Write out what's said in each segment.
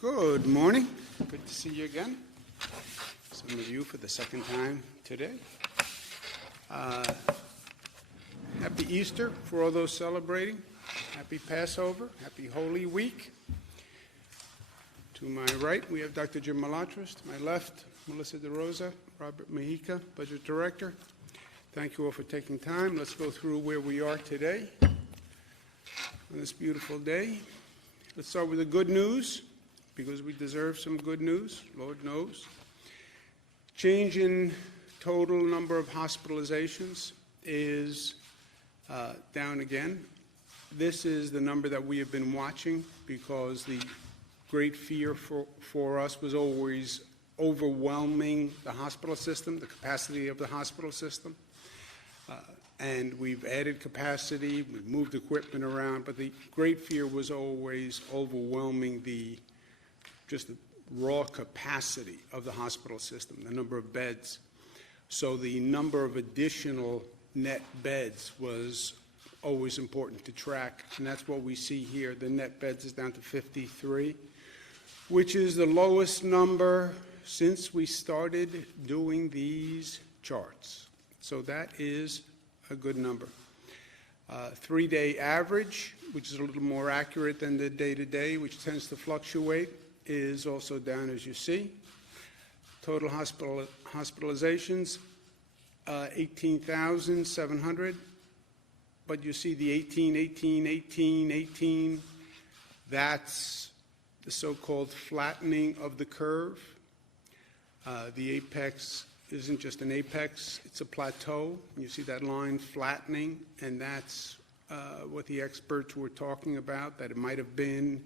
Good morning. Good to see you again. Some of you for the second time today. Happy Easter for all those celebrating. Happy Passover. Happy Holy Week. To my right, we have Dr. Jim Malatras. To my left, Melissa DeRosa, Robert Mejica, Budget Director. Thank you all for taking time. Let's go through where we are today on this beautiful day. Let's start with the good news, because we deserve some good news, Lord knows. Change in total number of hospitalizations is down again. This is the number that we have been watching because the great fear for us was always overwhelming the hospital system, the capacity of the hospital system. And we've added capacity, we've moved equipment around, but the great fear was always overwhelming the raw capacity of the hospital system, the number of beds. So the number of additional net beds was always important to track, and that's what we see here. The net beds is down to 53, which is the lowest number since we started doing these charts. So that is a good number. 3-day average, which is a little more accurate than the day-to-day, which tends to fluctuate, is also down, as you see. Total hospitalizations, 18,700. But you see the 18, 18, 18, 18. That's the so-called flattening of the curve. The apex isn't just an apex, it's a plateau. You see that line flattening, and that's what the experts were talking about, that it might have been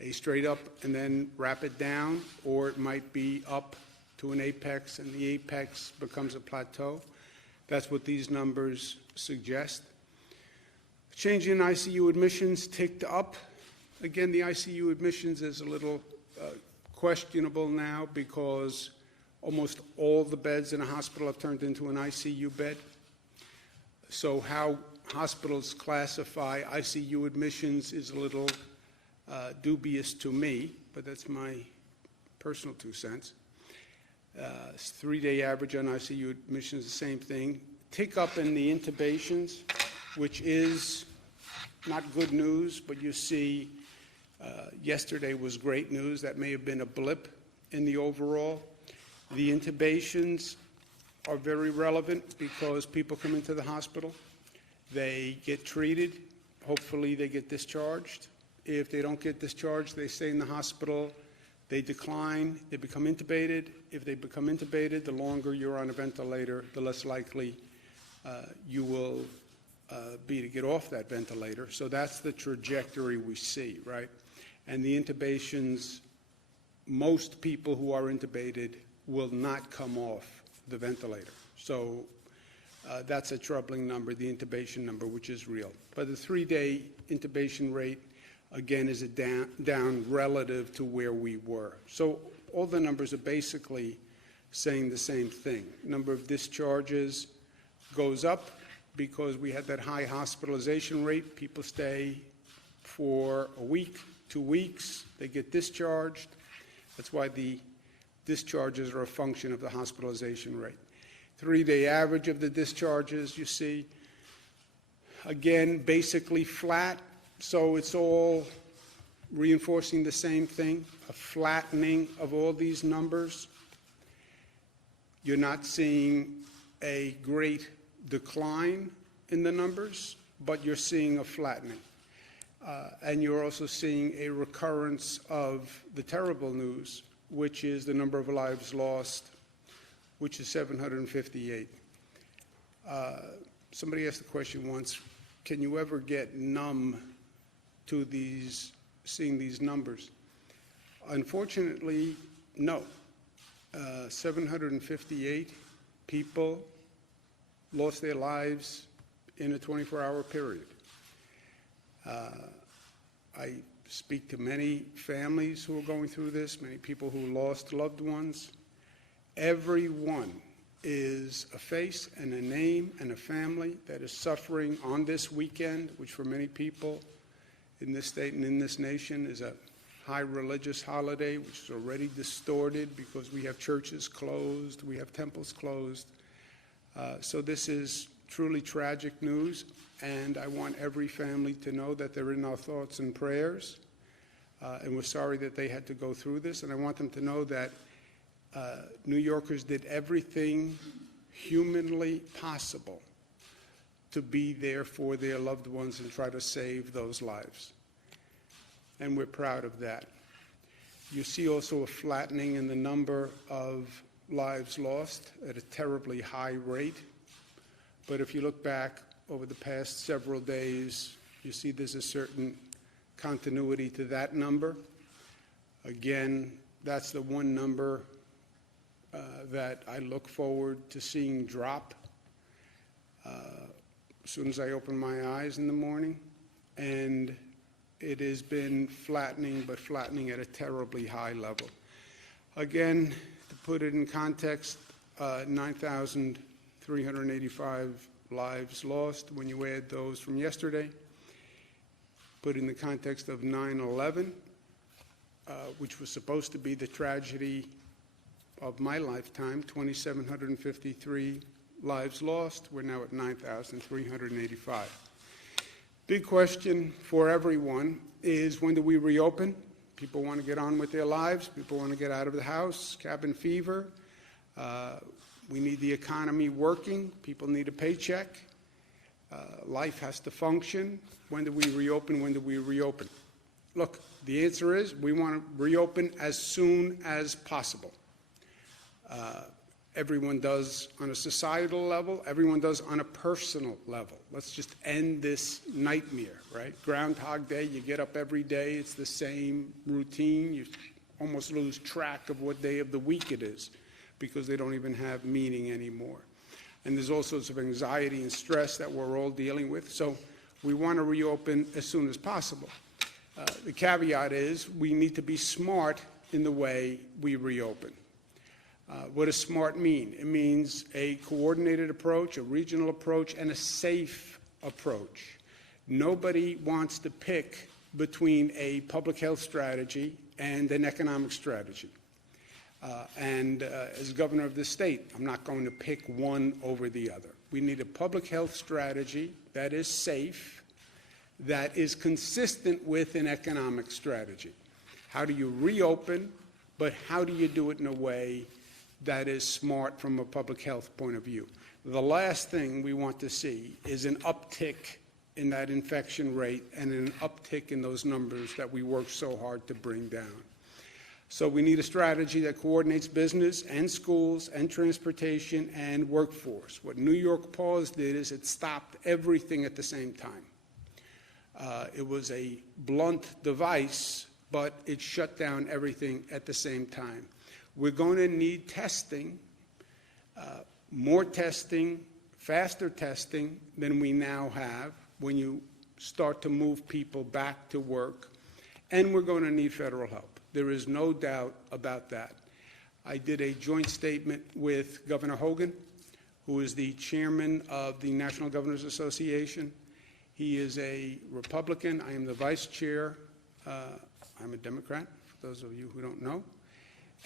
a straight up and then rapid down, or it might be up to an apex and the apex becomes a plateau. That's what these numbers suggest. Change in ICU admissions ticked up. Again, the ICU admissions is a little questionable now because almost all the beds in a hospital have turned into an ICU bed. So how hospitals classify ICU admissions is a little dubious to me, but that's my personal 2 cents. 3-day average on ICU admissions, the same thing. Tick up in the intubations, which is not good news, but you see yesterday was great news. That may have been a blip in the overall. The intubations are very relevant because people come into the hospital, they get treated, hopefully they get discharged. If they don't get discharged, they stay in the hospital, they decline, they become intubated. If they become intubated, the longer you're on a ventilator, the less likely you will be to get off that ventilator. So that's the trajectory we see, right? And the intubations, most people who are intubated will not come off the ventilator. So that's a troubling number, the intubation number, which is real. But the 3-day intubation rate, again, is down relative to where we were. So all the numbers are basically saying the same thing. Number of discharges goes up because we had that high hospitalization rate. People stay for a week, 2 weeks, they get discharged. That's why the discharges are a function of the hospitalization rate. 3-day average of the discharges, you see, again, basically flat. So it's all reinforcing the same thing, a flattening of all these numbers. You're not seeing a great decline in the numbers, but you're seeing a flattening. And you're also seeing a recurrence of the terrible news, which is the number of lives lost, which is 758. Somebody asked the question once, can you ever get numb to seeing these numbers? Unfortunately, no. 758 people lost their lives in a 24-hour period. I speak to many families who are going through this, many people who lost loved ones. Everyone is a face and a name and a family that is suffering on this weekend, which for many people in this state and in this nation is a high religious holiday, which is already distorted because we have churches closed, we have temples closed. So this is truly tragic news, and I want every family to know that they're in our thoughts and prayers, and we're sorry that they had to go through this, and I want them to know that New Yorkers did everything humanly possible to be there for their loved ones and try to save those lives. And we're proud of that. You see also a flattening in the number of lives lost at a terribly high rate. But if you look back over the past several days, you see there's a certain continuity to that number. Again, that's the one number that I look forward to seeing drop as soon as I open my eyes in the morning. And it has been flattening, but flattening at a terribly high level. Again, to put it in context, 9,385 lives lost when you add those from yesterday. Put in the context of 9/11, which was supposed to be the tragedy of my lifetime, 2,753 lives lost. We're now at 9,385. Big question for everyone is, when do we reopen? People want to get on with their lives. People want to get out of the house. Cabin fever. We need the economy working. People need a paycheck. Life has to function. When do we reopen? When do we reopen? Look, the answer is we want to reopen as soon as possible. Everyone does on a societal level. Everyone does on a personal level. Let's just end this nightmare, right? Groundhog Day, you get up every day. It's the same routine. You almost lose track of what day of the week it is because they don't even have meaning anymore. And there's all sorts of anxiety and stress that we're all dealing with. So we want to reopen as soon as possible. The caveat is we need to be smart in the way we reopen. What does SMART mean? It means a coordinated approach, a regional approach, and a safe approach. Nobody wants to pick between a public health strategy and an economic strategy. As governor of the state, I'm not going to pick one over the other. We need a public health strategy that is safe, that is consistent with an economic strategy. How do you reopen, but how do you do it in a way that is smart from a public health point of view? The last thing we want to see is an uptick in that infection rate and an uptick in those numbers that we work so hard to bring down. So we need a strategy that coordinates business and schools and transportation and workforce. What New York Pause did is it stopped everything at the same time. It was a blunt device, but it shut down everything at the same time. We're going to need testing, more testing, faster testing than we now have when you start to move people back to work, and we're going to need federal help. There is no doubt about that. I did a joint statement with Governor Hogan, who is the chairman of the National Governors Association. He is a Republican. I am the vice chair. I'm a Democrat, for those of you who don't know.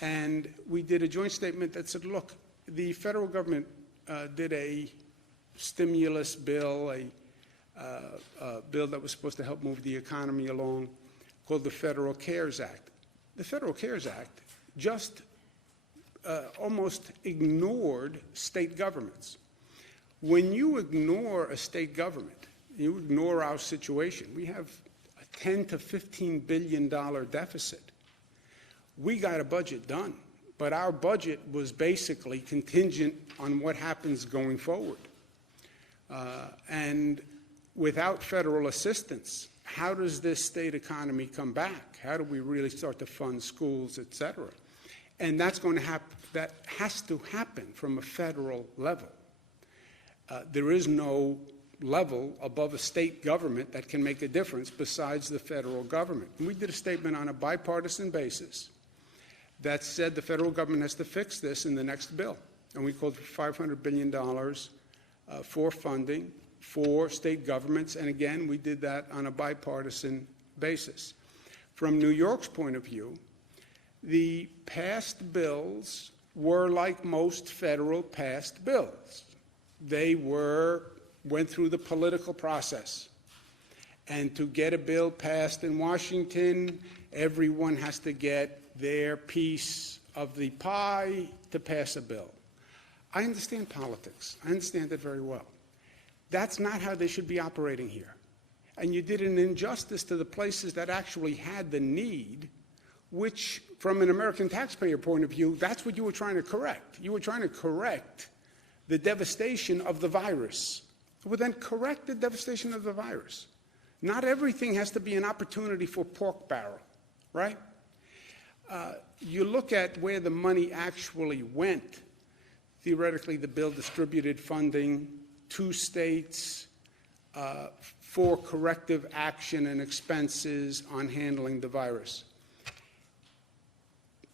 And we did a joint statement that said, look, the federal government did a stimulus bill, a bill that was supposed to help move the economy along, called the Federal CARES Act. The Federal CARES Act just almost ignored state governments. When you ignore a state government, you ignore our situation. We have a $10 to $15 billion deficit. We got a budget done, but our budget was basically contingent on what happens going forward. And without federal assistance, how does this state economy come back? How do we really start to fund schools, et cetera? And that's going to happen. That has to happen from a federal level. There is no level above a state government that can make a difference besides the federal government. And we did a statement on a bipartisan basis that said the federal government has to fix this in the next bill. And we called for $500 billion for funding for state governments. And again, we did that on a bipartisan basis. From New York's point of view, the past bills were like most federal past bills. They went through the political process. And to get a bill passed in Washington, everyone has to get their piece of the pie to pass a bill. I understand politics. I understand it very well. That's not how they should be operating here. And you did an injustice to the places that actually had the need, which, from an American taxpayer point of view, that's what you were trying to correct. You were trying to correct the devastation of the virus. Well, then correct the devastation of the virus. Not everything has to be an opportunity for pork barrel, right? You look at where the money actually went. Theoretically, the bill distributed funding to states for corrective action and expenses on handling the virus.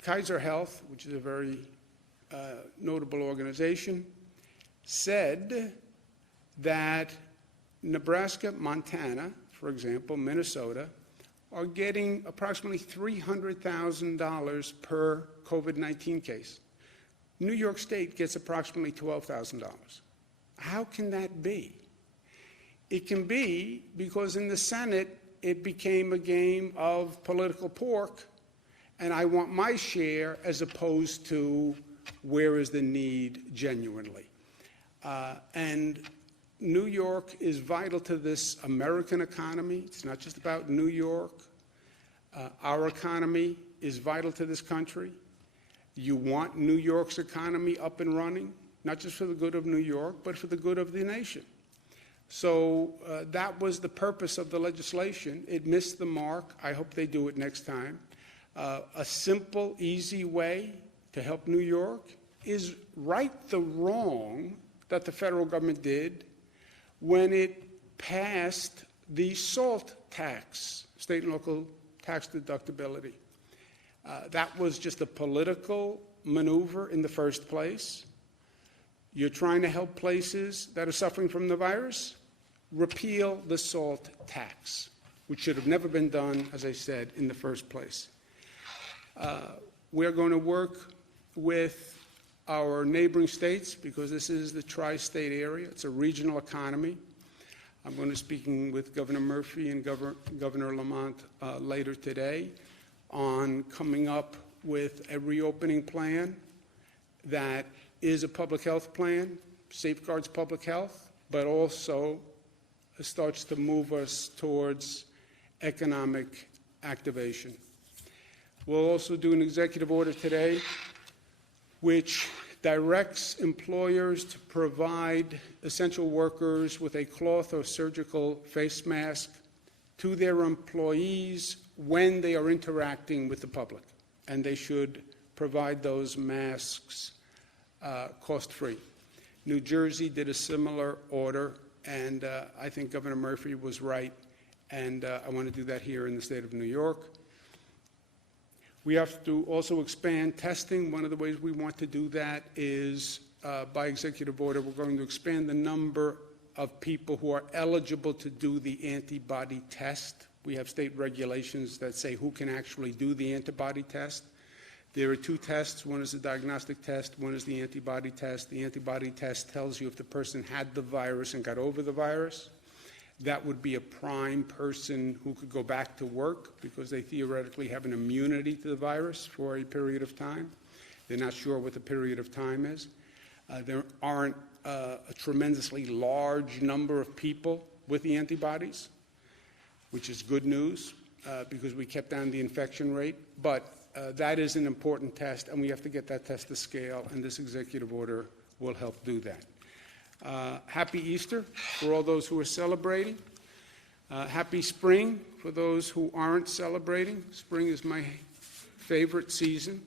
Kaiser Health, which is a very notable organization, said that Nebraska, Montana, for example, Minnesota, are getting approximately $300,000 per COVID-19 case. New York State gets approximately $12,000. How can that be? It can be because in the Senate, it became a game of political pork, and I want my share as opposed to where is the need genuinely. And New York is vital to this American economy. It's not just about New York. Our economy is vital to this country. You want New York's economy up and running, not just for the good of New York, but for the good of the nation. So that was the purpose of the legislation. It missed the mark. I hope they do it next time. A simple, easy way to help New York is right the wrong that the federal government did when it passed the SALT tax, state and local tax deductibility. That was just a political maneuver in the first place. You're trying to help places that are suffering from the virus? Repeal the SALT tax, which should have never been done, as I said, in the first place. We're going to work with our neighboring states because this is the tri-state area. It's a regional economy. I'm going to be speaking with Governor Murphy and Governor Lamont later today on coming up with a reopening plan that is a public health plan, safeguards public health, but also starts to move us towards economic activation. We'll also do an executive order today which directs employers to provide essential workers with a cloth or surgical face mask to their employees when they are interacting with the public. And they should provide those masks cost-free. New Jersey did a similar order, and I think Governor Murphy was right, and I want to do that here in the state of New York. We have to also expand testing. One of the ways we want to do that is by executive order, we're going to expand the number of people who are eligible to do the antibody test. We have state regulations that say who can actually do the antibody test. There are two tests. One is the diagnostic test. One is the antibody test. The antibody test tells you if the person had the virus and got over the virus. That would be a prime person who could go back to work because they theoretically have an immunity to the virus for a period of time. They're not sure what the period of time is. There aren't a tremendously large number of people with the antibodies, which is good news because we kept down the infection rate. But that is an important test, and we have to get that test to scale, and this executive order will help do that. Happy Easter for all those who are celebrating. Happy spring for those who aren't celebrating. Spring is my favorite season.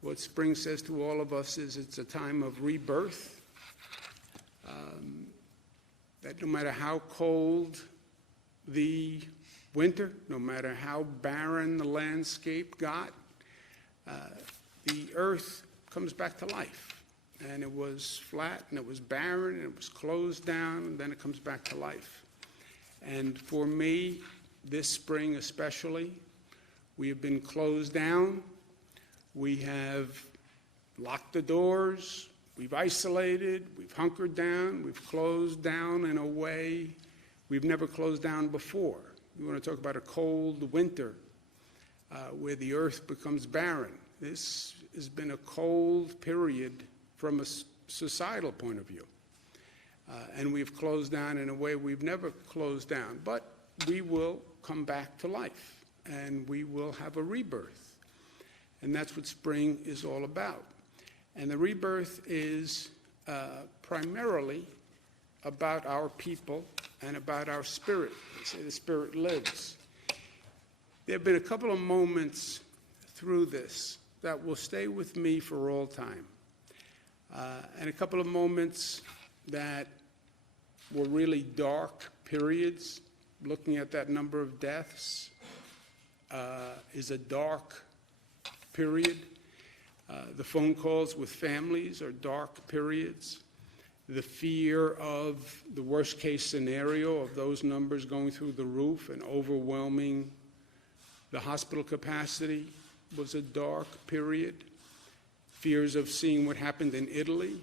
What spring says to all of us is it's a time of rebirth. That no matter how cold the winter, no matter how barren the landscape got, the earth comes back to life. And it was flat, and it was barren, and it was closed down, and then it comes back to life. And for me, this spring especially, We have been closed down. We have locked the doors. We've isolated. We've hunkered down. We've closed down in a way we've never closed down before. We want to talk about a cold winter where the earth becomes barren. This has been a cold period from a societal point of view. And we've closed down in a way we've never closed down. But we will come back to life, and we will have a rebirth. And that's what spring is all about. And the rebirth is primarily about our people and about our spirit. They say the spirit lives. There have been a couple of moments through this that will stay with me for all time. And a couple of moments that were really dark periods. Looking at that number of deaths is a dark period. The phone calls with families are dark periods. The fear of the worst case scenario of those numbers going through the roof and overwhelming the hospital capacity was a dark period. Fears of seeing what happened in Italy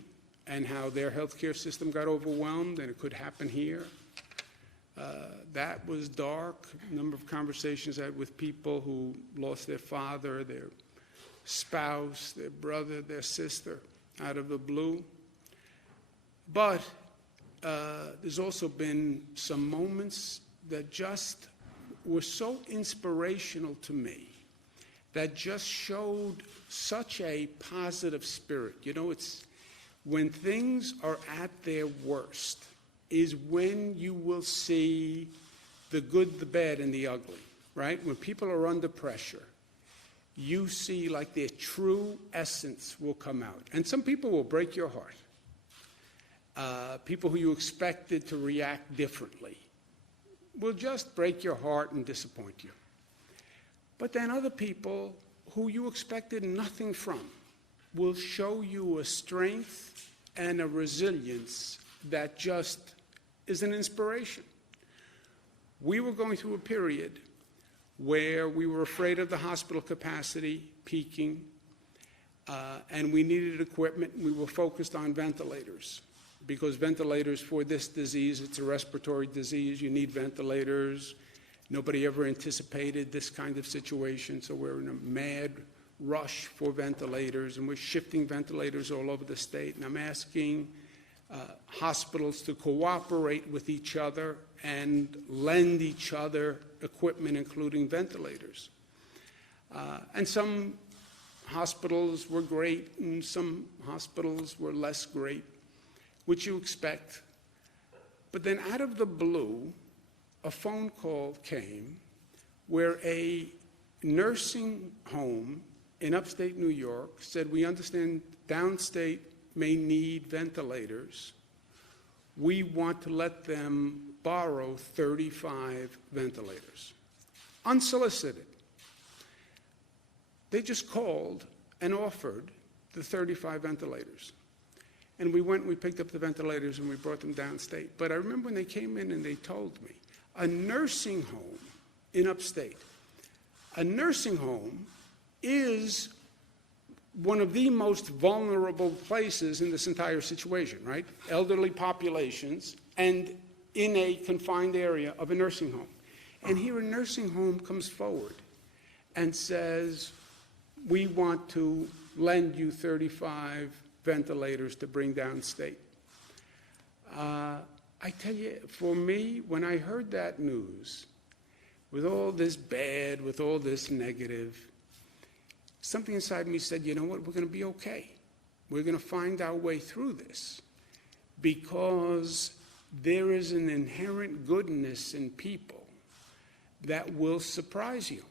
and how their healthcare system got overwhelmed, and it could happen here. That was dark. A number of conversations I had with people who lost their father, their spouse, their brother, their sister out of the blue. But there's also been some moments that just were so inspirational to me, that just showed such a positive spirit. You know, it's when things are at their worst is when you will see the good, the bad, and the ugly, right? When people are under pressure, you see like their true essence will come out. And some people will break your heart. People who you expected to react differently will just break your heart and disappoint you. But then other people who you expected nothing from will show you a strength and a resilience that just is an inspiration. We were going through a period where we were afraid of the hospital capacity peaking, and we needed equipment. We were focused on ventilators, because ventilators for this disease, it's a respiratory disease, you need ventilators. Nobody ever anticipated this kind of situation, so we're in a mad rush for ventilators, and we're shifting ventilators all over the state. And I'm asking hospitals to cooperate with each other and lend each other equipment, including ventilators. And some hospitals were great, and some hospitals were less great, which you expect. But then out of the blue, a phone call came where a nursing home in upstate New York said, we understand downstate may need ventilators. We want to let them borrow 35 ventilators. Unsolicited. They just called and offered the 35 ventilators. And we went and we picked up the ventilators and we brought them downstate. But I remember when they came in and they told me, a nursing home in upstate, a nursing home is one of the most vulnerable places in this entire situation, right? Elderly populations and in a confined area of a nursing home. And here a nursing home comes forward and says, we want to lend you 35 ventilators to bring downstate. I tell you, for me, when I heard that news, with all this bad, with all this negative, something inside me said, you know what, we're going to be okay. We're going to find our way through this, because there is an inherent goodness in people that will surprise you,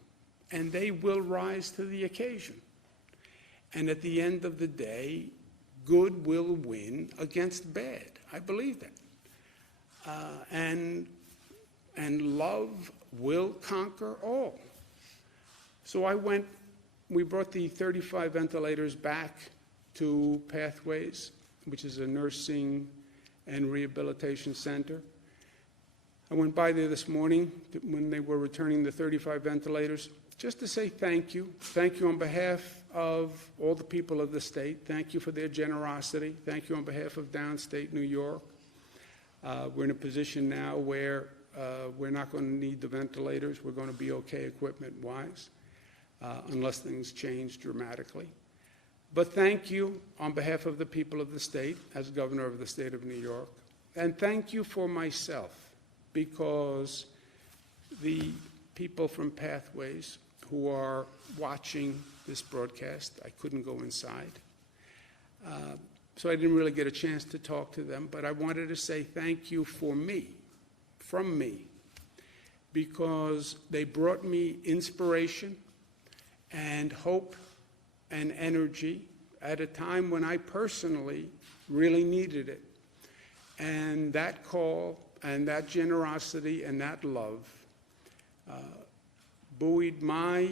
and they will rise to the occasion. And at the end of the day, good will win against bad. I believe that. And love will conquer all. So we brought the 35 ventilators back to Pathways, which is a nursing and rehabilitation center. I went by there this morning when they were returning the 35 ventilators, just to say thank you. Thank you on behalf of all the people of the state. Thank you for their generosity. Thank you on behalf of downstate New York. We're in a position now where we're not going to need the ventilators. We're going to be okay equipment-wise, unless things change dramatically. But thank you on behalf of the people of the state, as governor of the state of New York. And thank you for myself, because the people from Pathways who are watching this broadcast, I couldn't go inside. So I didn't really get a chance to talk to them, but I wanted to say thank you for me, from me, because they brought me inspiration and hope and energy at a time when I personally really needed it. And that call and that generosity and that love buoyed my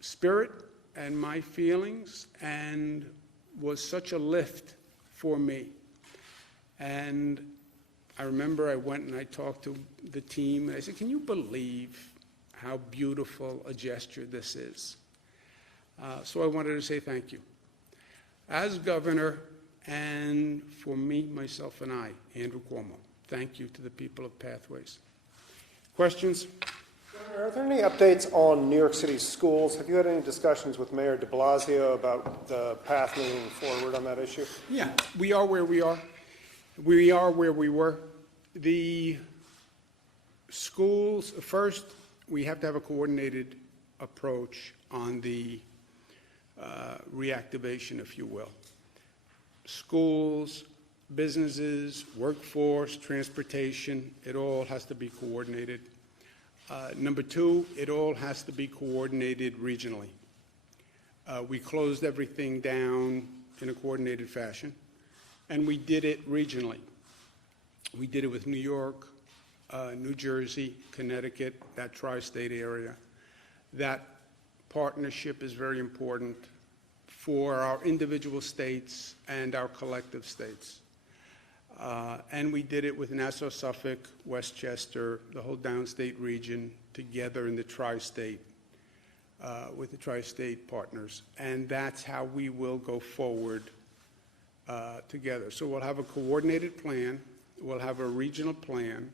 spirit and my feelings and was such a lift for me. And I remember I went and I talked to the team and I said, can you believe how beautiful a gesture this is? So I wanted to say thank you. As governor, and for me, myself, and I, Andrew Cuomo, thank you to the people of Pathways. Questions? Governor, are there any updates on New York City schools? Have you had any discussions with Mayor de Blasio about the path moving forward on that issue? Yeah, we are where we are. We are where we were. The schools, first, we have to have a coordinated approach on the reactivation, if you will. Schools, businesses, workforce, transportation, it all has to be coordinated. Number two, it all has to be coordinated regionally. We closed everything down in a coordinated fashion, and we did it regionally. We did it with New York, New Jersey, Connecticut, that tri-state area. That partnership is very important for our individual states and our collective states. And we did it with Nassau, Suffolk, Westchester, the whole downstate region together in the tri-state, with the tri-state partners. And that's how we will go forward together. So we'll have a coordinated plan. We'll have a regional plan.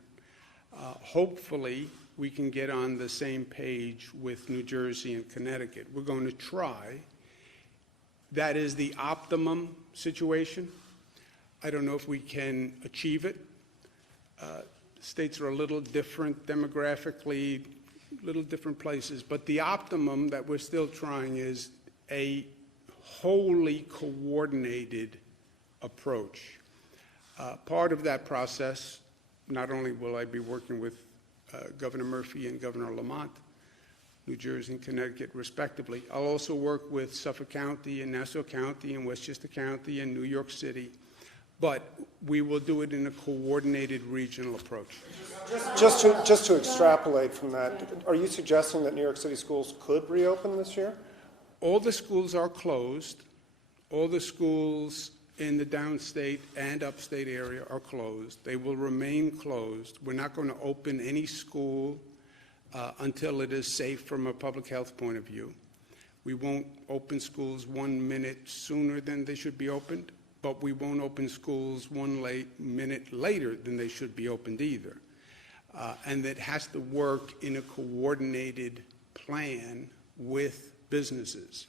Hopefully, we can get on the same page with New Jersey and Connecticut. We're going to try. That is the optimum situation. I don't know if we can achieve it. States are a little different demographically, little different places, but the optimum that we're still trying is a wholly coordinated approach. Part of that process, not only will I be working with Governor Murphy and Governor Lamont, New Jersey and Connecticut respectively, I'll also work with Suffolk County and Nassau County and Westchester County and New York City, but we will do it in a coordinated regional approach. Just to extrapolate from that, are you suggesting that New York City schools could reopen this year? All the schools are closed. All the schools in the downstate and upstate area are closed. They will remain closed. We're not going to open any school until it is safe from a public health point of view. We won't open schools 1 minute sooner than they should be opened, but we won't open schools 1 minute later than they should be opened either. And that has to work in a coordinated plan with businesses.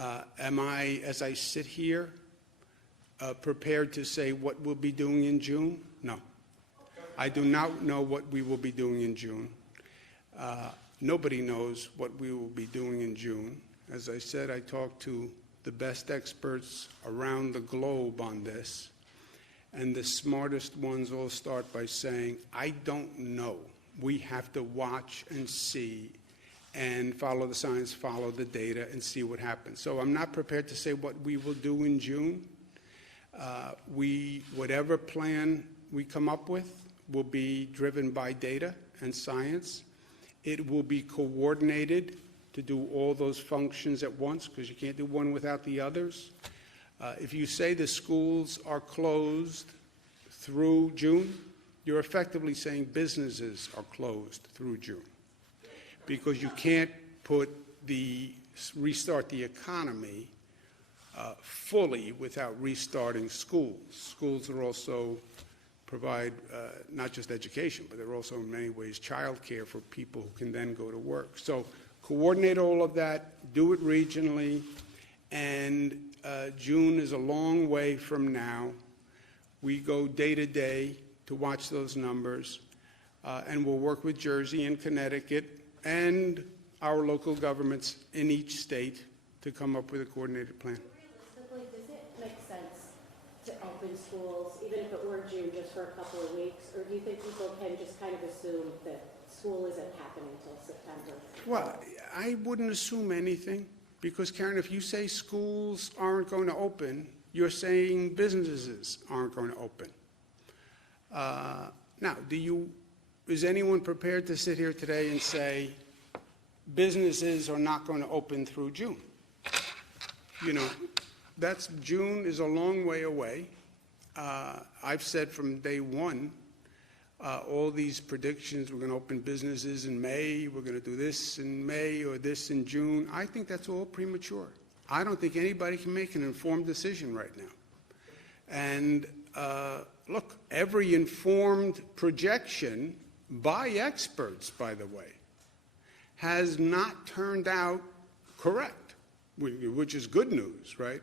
Am I, as I sit here, prepared to say what we'll be doing in June? No. I do not know what we will be doing in June. Nobody knows what we will be doing in June. As I said, I talked to the best experts around the globe on this, and the smartest ones all start by saying, I don't know. We have to watch and see and follow the science, follow the data, and see what happens. So I'm not prepared to say what we will do in June. Whatever plan we come up with will be driven by data and science. It will be coordinated to do all those functions at once, because you can't do one without the others. If you say the schools are closed through June, you're effectively saying businesses are closed through June, because you can't restart the economy fully without restarting schools. Schools are also provide not just education, but they're also in many ways childcare for people who can then go to work. So coordinate all of that, do it regionally, and June is a long way from now. We go day to day to watch those numbers, and we'll work with Jersey and Connecticut and our local governments in each state to come up with a coordinated plan. Realistically, does it make sense to open schools, even if it were June, just for a couple of weeks? Or do you think people can just kind of assume that school isn't happening until September? Well, I wouldn't assume anything, because, Karen, if you say schools aren't going to open, you're saying businesses aren't going to open. Now, is anyone prepared to sit here today and say businesses are not going to open through June? You know, June is a long way away. I've said from day one, all these predictions, we're going to open businesses in May, we're going to do this in May or this in June. I think that's all premature. I don't think anybody can make an informed decision right now. And look, every informed projection by experts, by the way, has not turned out correct, which is good news, right?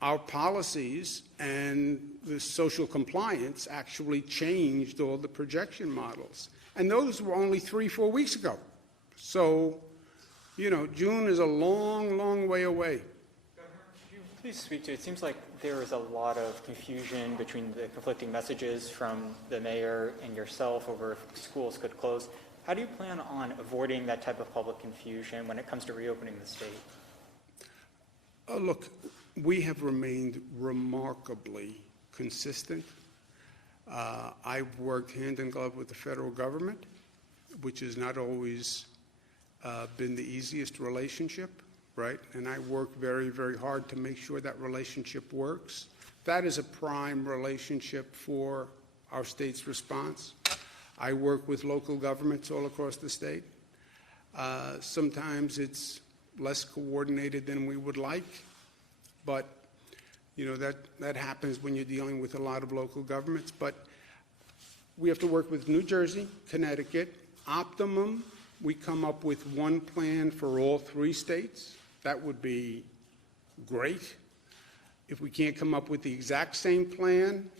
Our policies and the social compliance actually changed all the projection models. And those were only 3-4 weeks ago. So, you know, June is a long, long way away. Governor, could you please speak to, it seems like there is a lot of confusion between the conflicting messages from the mayor and yourself over if schools could close. How do you plan on avoiding that type of public confusion when it comes to reopening the state? Look, we have remained remarkably consistent. I've worked hand in glove with the federal government, which has not always been the easiest relationship, right? And I work very, very hard to make sure that relationship works. That is a prime relationship for our state's response. I work with local governments all across the state. Sometimes it's less coordinated than we would like, but you know that happens when you're dealing with a lot of local governments. But we have to work with New Jersey, Connecticut. Optimum, we come up with one plan for all 3 states. That would be great. If we can't come up with the exact same plan,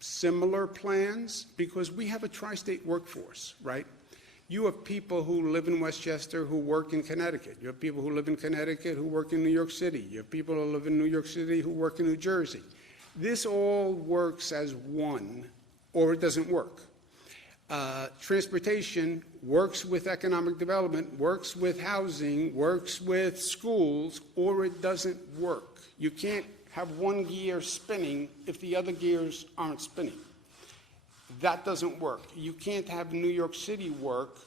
similar plans, because we have a tri-state workforce, right? You have people who live in Westchester who work in Connecticut. You have people who live in Connecticut who work in New York City. You have people who live in New York City who work in New Jersey. This all works as one, or it doesn't work. Transportation works with economic development, works with housing, works with schools, or it doesn't work. You can't have one gear spinning if the other gears aren't spinning. That doesn't work. You can't have New York City work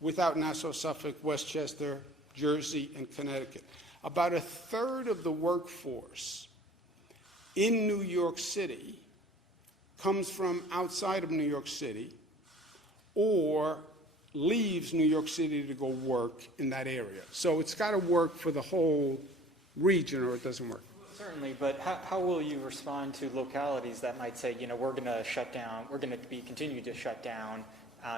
without Nassau, Suffolk, Westchester, Jersey, and Connecticut. About a third of the workforce in New York City comes from outside of New York City or leaves New York City to go work in that area. So it's got to work for the whole region or it doesn't work. Certainly, but how will you respond to localities that might say, you know, we're going to shut down, we're going to continue to shut down,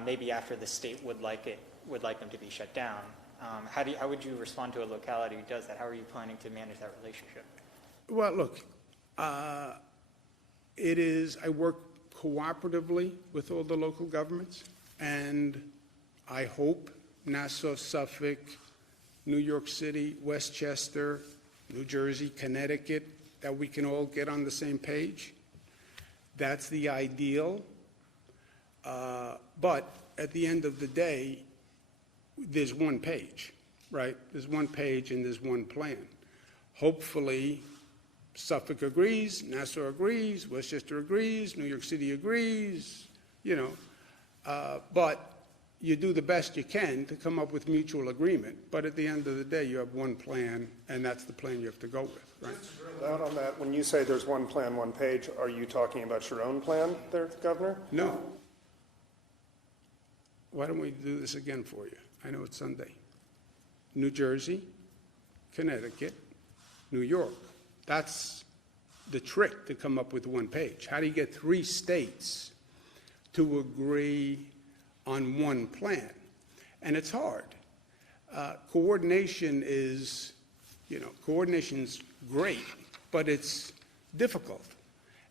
maybe after the state would like them to be shut down? How would you respond to a locality who does that? How are you planning to manage that relationship? Well, look, I work cooperatively with all the local governments, and I hope Nassau, Suffolk, New York City, Westchester, New Jersey, Connecticut, that we can all get on the same page. That's the ideal. But at the end of the day, there's one page, right? There's one page and there's one plan. Hopefully, Suffolk agrees, Nassau agrees, Westchester agrees, New York City agrees, you know. But you do the best you can to come up with mutual agreement, but at the end of the day, you have one plan, and that's the plan you have to go with, right? Out on that, when you say there's one plan, one page, are you talking about your own plan there, Governor? No. Why don't we do this again for you? I know it's Sunday. New Jersey, Connecticut, New York. That's the trick to come up with one page. How do you get 3 states to agree on one plan? And it's hard. Coordination is, coordination's great, but it's difficult.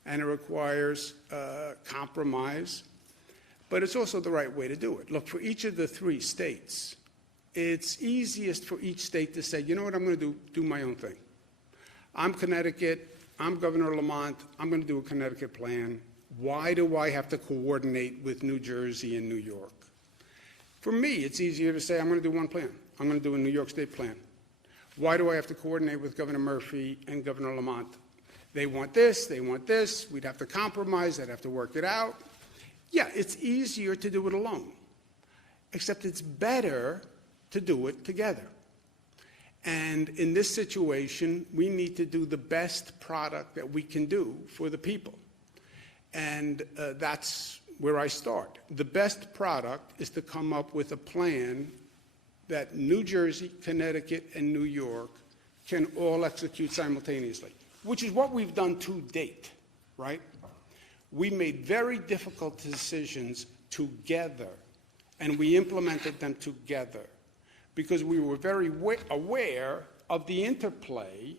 And it requires compromise, but it's also the right way to do it. Look, for each of the 3 states, it's easiest for each state to say, you know what, I'm going to do my own thing. I'm Connecticut, I'm Governor Lamont, I'm going to do a Connecticut plan. Why do I have to coordinate with New Jersey and New York? For me, it's easier to say I'm going to do one plan. I'm going to do a New York State plan. Why do I have to coordinate with Governor Murphy and Governor Lamont? They want this, we'd have to compromise, I'd have to work it out. Yeah, it's easier to do it alone, except it's better to do it together. And in this situation, we need to do the best product that we can do for the people. And that's where I start. The best product is to come up with a plan that New Jersey, Connecticut, and New York can all execute simultaneously, which is what we've done to date, right? We made very difficult decisions together, and we implemented them together because we were very aware of the interplay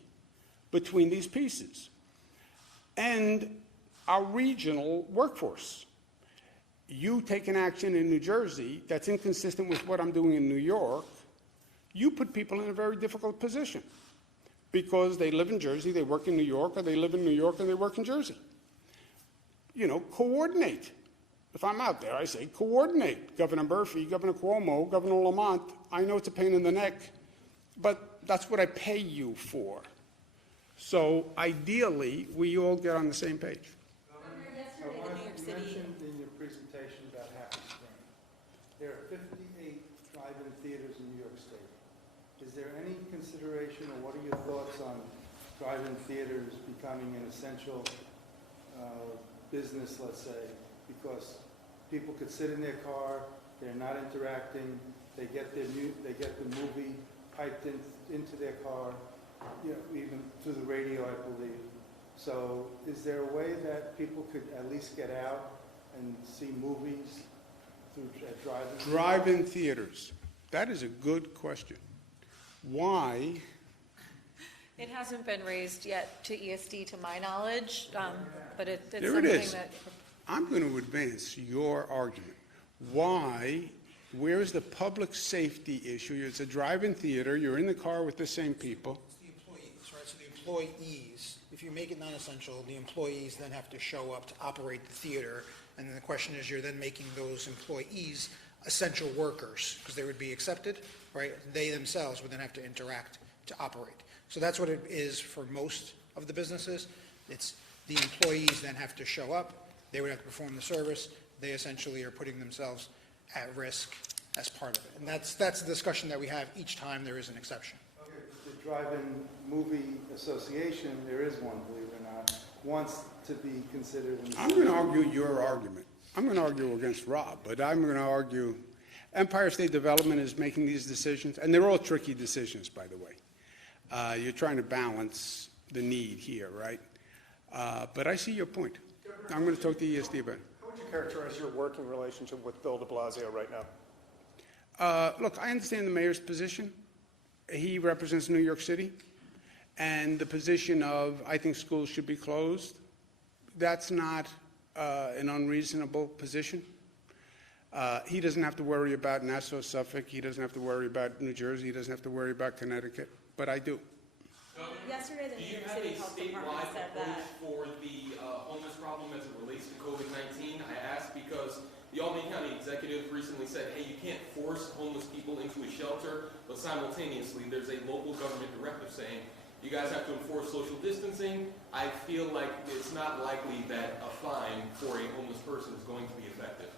between these pieces. And our regional workforce. You take an action in New Jersey that's inconsistent with what I'm doing in New York, you put people in a very difficult position because they live in Jersey, they work in New York, or they live in New York and they work in Jersey. Coordinate. If I'm out there, I say coordinate. Governor Murphy, Governor Cuomo, Governor Lamont. I know it's a pain in the neck, but that's what I pay you for. So ideally, we all get on the same page. You mentioned in your presentation about Happy Spring. There are 58 drive-in theaters in New York State. Is there any consideration, or what are your thoughts on drive-in theaters becoming an essential business, let's say, because people could sit in their car, they're not interacting, they get the movie piped into their car, even through the radio, I believe. So is there a way that people could at least get out and see movies through drive-in? Drive-in theaters. That is a good question. Why? It hasn't been raised yet to ESD, to my knowledge, but it's There it something is. that. I'm going to advance your argument. Why? Where is the public safety issue? It's a drive-in theater. You're in the car with the same people. It's the employees, right? So the employees, if you make it non-essential, the employees then have to show up to operate the theater. And then the question is, you're then making those employees essential workers because they would be accepted, right? They themselves would then have to interact to operate. So that's what it is for most of the businesses. It's the employees then have to show up. They would have to perform the service. They essentially are putting themselves at risk as part of it. And that's the discussion that we have each time there is an exception. Okay, the Drive-In Movie Association, there is one, believe it or not, wants to be considered. I'm going to argue your argument. I'm going to argue against Rob, but I'm going to argue Empire State Development is making these decisions, and they're all tricky decisions, by the way. You're trying to balance the need here, right? But I see your point. I'm going to talk to ESD about it. How would you characterize your working relationship with Bill de Blasio right now? Look, I understand the mayor's position. He represents New York City, and the position of, I think schools should be closed. That's not an unreasonable position. He doesn't have to worry about Nassau, Suffolk. He doesn't have to worry about New Jersey. He doesn't have to worry about Connecticut, but I do. Yesterday, the New York City Health Department said that. For the homeless problem as it relates to COVID-19, I asked because the Albany County executive recently said, hey, you can't force homeless people into a shelter, but simultaneously there's a local government directive saying you guys have to enforce social distancing. I feel like it's not likely that a fine for a homeless person is going to be effective.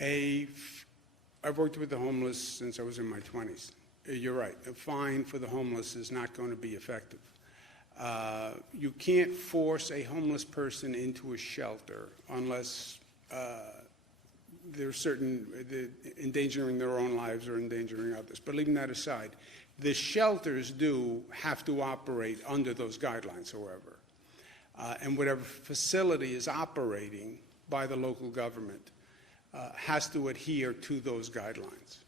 I've worked with the homeless since I was in my 20s. You're right, a fine for the homeless is not going to be effective. You can't force a homeless person into a shelter unless they're endangering their own lives or endangering others. But leaving that aside, the shelters do have to operate under those guidelines, however. And whatever facility is operating by the local government has to adhere to those guidelines.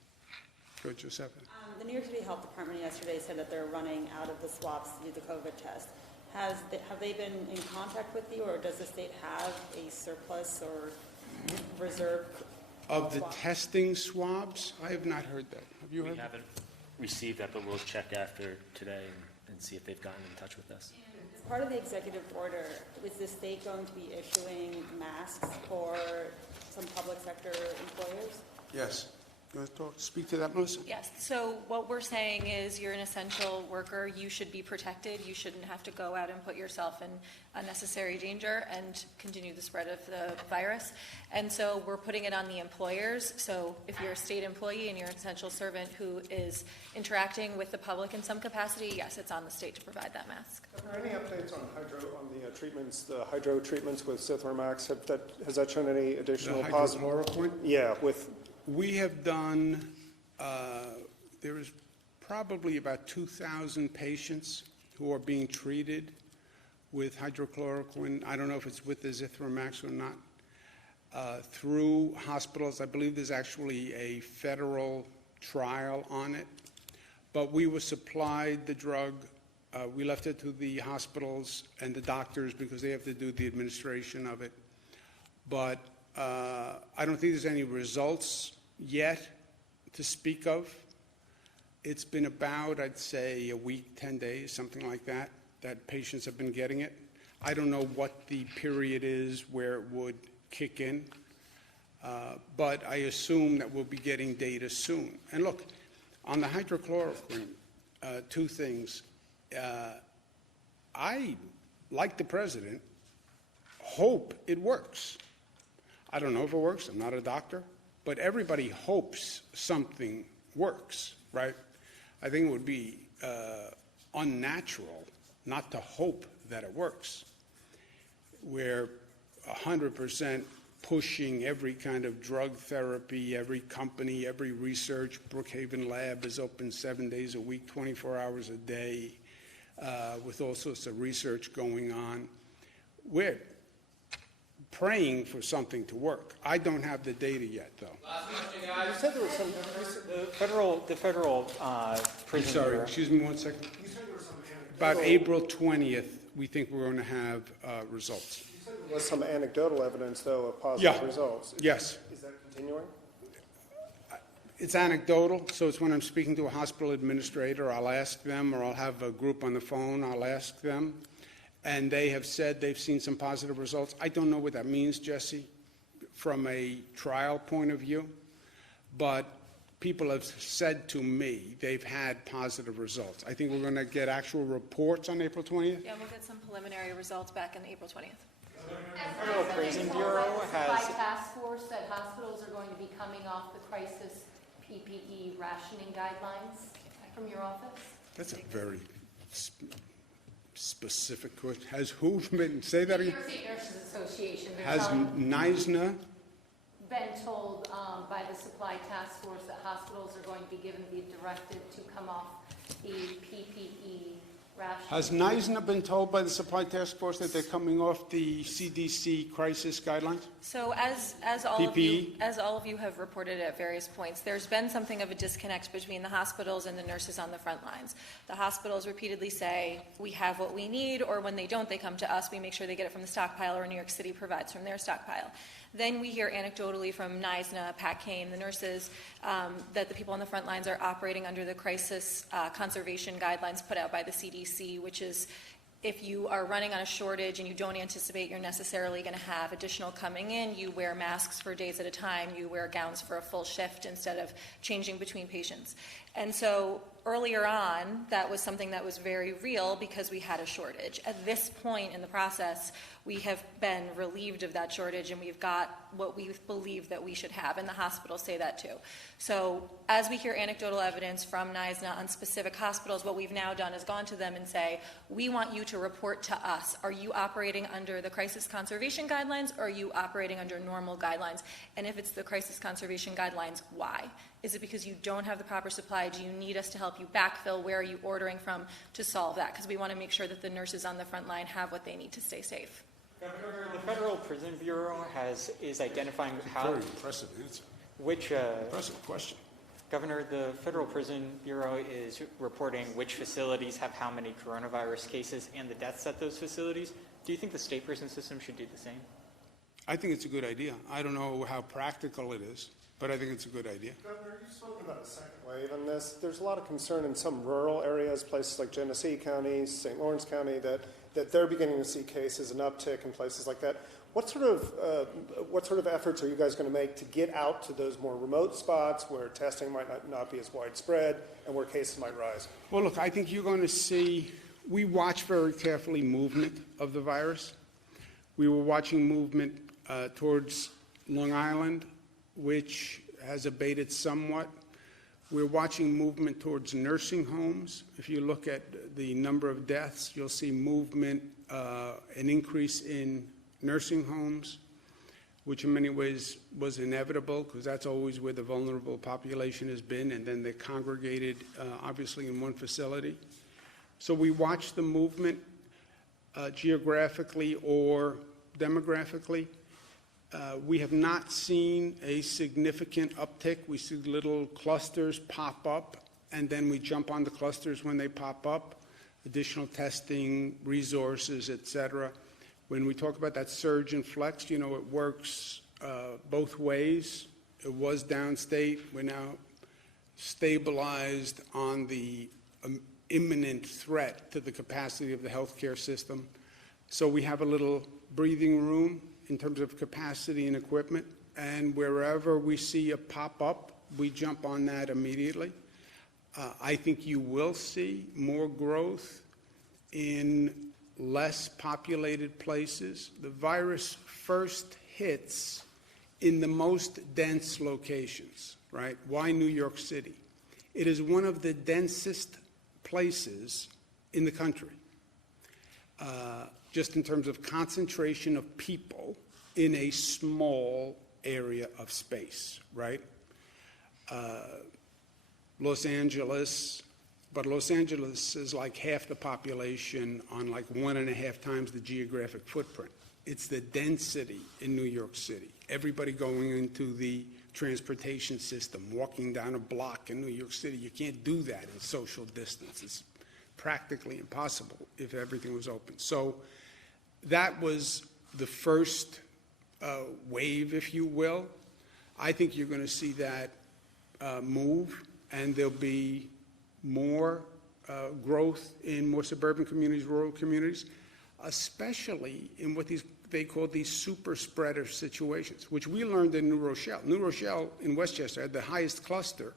Go ahead, Giuseppe. The New York City Health Department yesterday said that they're running out of the swabs to do the COVID test. Have they been in contact with you, or does the state have a surplus or reserve? Of the swab? testing swabs, I have not heard that. Have you We heard? haven't received that, but we'll check after today and see if they've gotten in touch with us. As part of the executive order, is the state going to be issuing masks for some public sector employers? Yes. You want to speak to that, Melissa? Yes, so what we're saying is you're an essential worker, you should be protected, you shouldn't have to go out and put yourself in unnecessary danger and continue the spread of the virus. And so we're putting it on the employers. So if you're a state employee and you're an essential servant who is interacting with the public in some capacity, yes, it's on the state to provide that mask. Are there any updates on the treatments, the hydro treatments with Zithromax? Has that shown any additional The positive? hydrochloroquine? Yeah, with, We have done, there is probably about 2,000 patients who are being treated with hydrochloroquine. I don't know if it's with the Zithromax or not. Through hospitals, I believe there's actually a federal trial on it. But we were supplied the drug. We left it to the hospitals and the doctors because they have to do the administration of it. But I don't think there's any results yet to speak of. It's been about, I'd say, a week, 10 days, something like that, that patients have been getting it. I don't know what the period is where it would kick in, but I assume that we'll be getting data soon. And look, on the hydrochloroquine, two things. I, like the president, hope it works. I don't know if it works. I'm not a doctor. But everybody hopes something works, right? I think it would be unnatural not to hope that it works. We're 100% pushing every kind of drug therapy, every company, every research. Brookhaven Lab is open 7 days a week, 24 hours a day, with all sorts of research going on. We're praying for something to work. I don't have the data yet, though. you said there was some, The federal I'm prison sorry, bureau. excuse me one second. About April 20th, we think we're going to have results. there was some anecdotal evidence, though, of positive Yeah. results. Yes. Is that continuing? It's anecdotal, so it's when I'm speaking to a hospital administrator, I'll ask them, or I'll have a group on the phone, I'll ask them, and they have said they've seen some positive results. I don't know what that means, Jesse, from a trial point of view, but people have said to me they've had positive results. I think we're going to get actual reports on April 20th. Yeah, we'll get some preliminary results back on April 20th. Federal Prison Bureau has, Task force that hospitals are going to be coming off the crisis PPE rationing guidelines from your office? That's a very specific question. Has who been, say that New again? York State Nurses Association, Has NISNA? been told by the supply task force that hospitals are going to be given the directive to come off the PPE rationing. Has NISNA been told by the supply task force that they're coming off the CDC crisis guidelines? So as all PPE? as all of you have reported at various points, there's been something of a disconnect between the hospitals and the nurses on the front lines. The hospitals repeatedly say, we have what we need, or when they don't, they come to us, we make sure they get it from the stockpile, or New York City provides from their stockpile. Then we hear anecdotally from NISNA, Pat Kane, the nurses, that the people on the front lines are operating under the crisis conservation guidelines put out by the CDC, which is if you are running on a shortage and you don't anticipate you're necessarily going to have additional coming in, you wear masks for days at a time, you wear gowns for a full shift instead of changing between patients. And so earlier on, that was something that was very real because we had a shortage. At this point in the process, we have been relieved of that shortage and we've got what we believe that we should have, and the hospitals say that too. So as we hear anecdotal evidence from NISNA on specific hospitals, what we've now done is gone to them and say, we want you to report to us. Are you operating under the crisis conservation guidelines or are you operating under normal guidelines? And if it's the crisis conservation guidelines, why? Is it because you don't have the proper supply? Do you need us to help you backfill? Where are you ordering from to solve that? Because we want to make sure that the nurses on the front line have what they need to stay safe. Governor, the Federal Prison Bureau is identifying how, Very impressive answer. which, Impressive question. Governor, the Federal Prison Bureau is reporting which facilities have how many coronavirus cases and the deaths at those facilities. Do you think the state prison system should do the same? I think it's a good idea. I don't know how practical it is, but I think it's a good idea. Governor, you spoke about a second wave on this. There's a lot of concern in some rural areas, places like Genesee County, St. Lawrence County, that they're beginning to see cases, an uptick in places like that. What sort of efforts are you guys going to make to get out to those more remote spots where testing might not be as widespread and where cases might rise? Well, look, I think you're going to see, we watch very carefully movement of the virus. We were watching movement towards Long Island, which has abated somewhat. We're watching movement towards nursing homes. If you look at the number of deaths, you'll see movement, an increase in nursing homes, which in many ways was inevitable because that's always where the vulnerable population has been, and then they're congregated, obviously, in one facility. So we watch the movement geographically or demographically. We have not seen a significant uptick. We see little clusters pop up, and then we jump on the clusters when they pop up, additional testing, resources, et cetera. When we talk about that surge and flex, you know, it works both ways. It was downstate. We're now stabilized on the imminent threat to the capacity of the healthcare system. So we have a little breathing room in terms of capacity and equipment, and wherever we see a pop-up, we jump on that immediately. I think you will see more growth in less populated places. The virus first hits in the most dense locations, right? Why New York City? It is one of the densest places in the country. Just in terms of concentration of people in a small area of space, right? Los Angeles, but Los Angeles is like half the population on like 1.5 times the geographic footprint. It's the density in New York City. Everybody going into the transportation system, walking down a block in New York City, you can't do that in social distance. It's practically impossible if everything was open. So that was the first wave, if you will. I think you're going to see that move, and there'll be more growth in more suburban communities, rural communities, especially in what they call these super spreader situations, which we learned in New Rochelle. New Rochelle in Westchester had the highest cluster.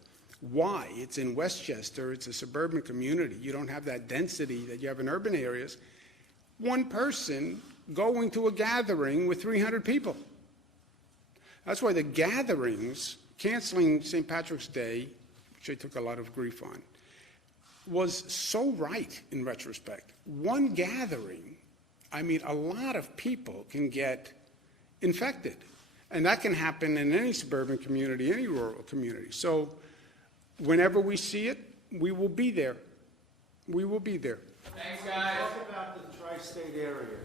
Why? It's in Westchester. It's a suburban community. You don't have that density that you have in urban areas. One person going to a gathering with 300 people. That's why the gatherings, canceling St. Patrick's Day, which I took a lot of grief on, was so right in retrospect. One gathering, I mean, a lot of people can get infected. And that can happen in any suburban community, any rural community. So whenever we see it, we will be there. We will be there. Thanks, guys. Talk about the tri-state area.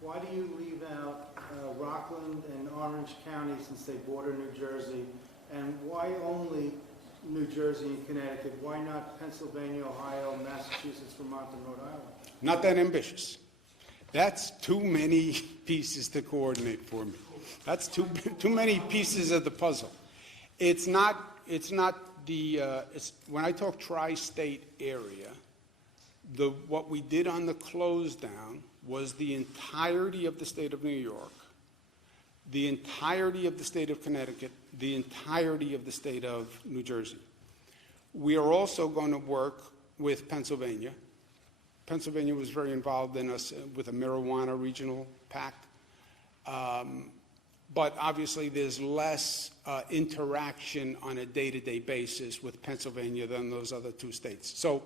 Why do you leave out Rockland and Orange County since they border New Jersey? And why only New Jersey and Connecticut? Why not Pennsylvania, Ohio, Massachusetts, Vermont, and Rhode Island? Not that ambitious. That's too many pieces to coordinate for me. That's too many pieces of the puzzle. It's not the, when I talk tri-state area, what we did on the close down was the entirety of the state of New York, the entirety of the state of Connecticut, the entirety of the state of New Jersey. We are also going to work with Pennsylvania. Pennsylvania was very involved in us with a marijuana regional pact. But obviously, there's less interaction on a day-to-day basis with Pennsylvania than those other two states. So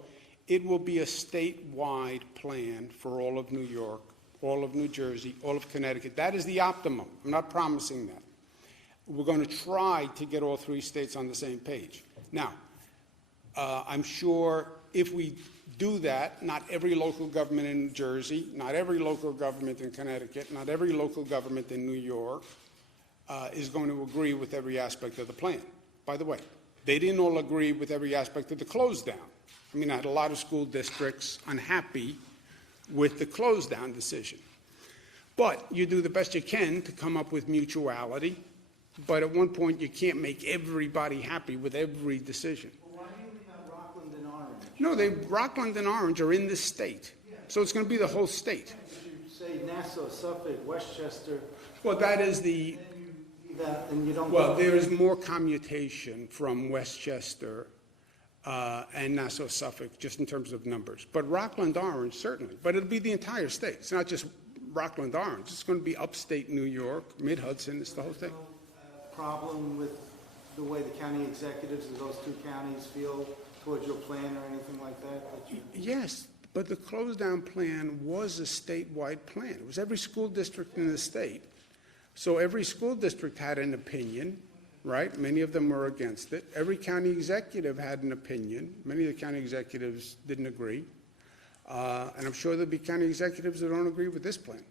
it will be a statewide plan for all of New York, all of New Jersey, all of Connecticut. That is the optimum. I'm not promising that. We're going to try to get all three states on the same page. Now, I'm sure if we do that, not every local government in New Jersey, not every local government in Connecticut, not every local government in New York is going to agree with every aspect of the plan. By the way, they didn't all agree with every aspect of the close down. I mean, I had a lot of school districts unhappy with the close down decision. But you do the best you can to come up with mutuality. But at one point, you can't make everybody happy with every decision. Well, why do you leave out Rockland and Orange? No, Rockland and Orange are in this state. So it's going to be the whole state. If you say Nassau, Suffolk, Westchester, Well, that is the, then you leave out, and you don't. well, there is more commutation from Westchester and Nassau, Suffolk, just in terms of numbers. But Rockland, Orange, certainly. But it'll be the entire state. It's not just Rockland, Orange. It's going to be upstate New York, mid-Hudson, it's the whole thing. Problem with the way the county executives of those two counties feel towards your plan or anything like that? Yes, but the close-down plan was a statewide plan. It was every school district in the state. So every school district had an opinion, right? Many of them were against it. Every county executive had an opinion. Many of the county executives didn't agree. And I'm sure there'll be county executives that don't agree with this plan.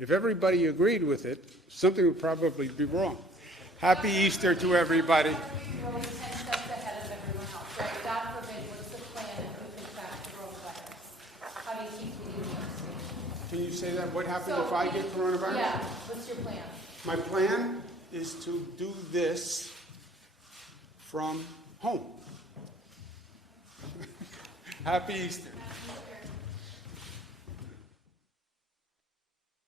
If everybody agreed with it, something would probably be wrong. Happy Easter to everybody. You're always 10 steps ahead of everyone else, right? God forbid, what's the plan if we push back the coronavirus? How do you keep the union safe? Can you say that? What happens if I get coronavirus? Yeah, what's your plan? My plan is to do this from home. Happy Easter.